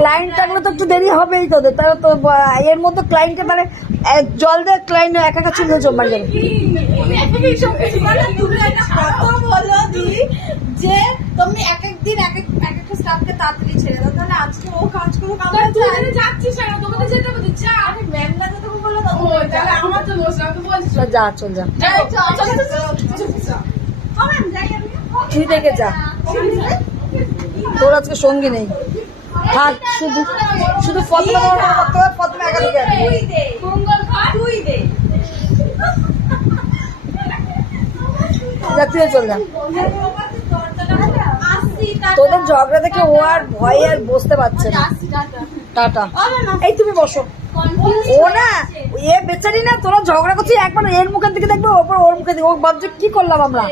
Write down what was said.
Client থাকলে তো একটু দেরি হবেই তোদের, তাহলে তো এর মধ্যে ক্লায়েন্টকে মানে জল দিয়ে ক্লায়েন্ট একা একা চুলে জমা যাবে। যে তুমি এক এক দিন এক একটা স্টাফকে তাড়াতাড়ি ছেড়ে দাও, তাহলে আজকে ও কাজ করো, যাচ্ছিস না তোমাকে যেতে বলছি, যা আমি ম্যাম না যেতে বললো তাহলে আমার তো দোষ না, তো বলছিস যা চল যা, তুই দেখে যা, তোর আজকে সঙ্গী নেই, থাক শুধু শুধু ফতমা করতে হবে, ফতমা একা ঢুকে যা, তুই চল যা। তোদের ঝগড়া দেখে ও আর ভয়ে আর বসতে পারছে না। টাটা। এই তুমি বসো। ও না এ বেচারি না, তোরা ঝগড়া করছিস, একবার এর মুখের দিকে দেখবে, ওর মুখে দিকে, ও ভাবছে কি করলাম আমরা।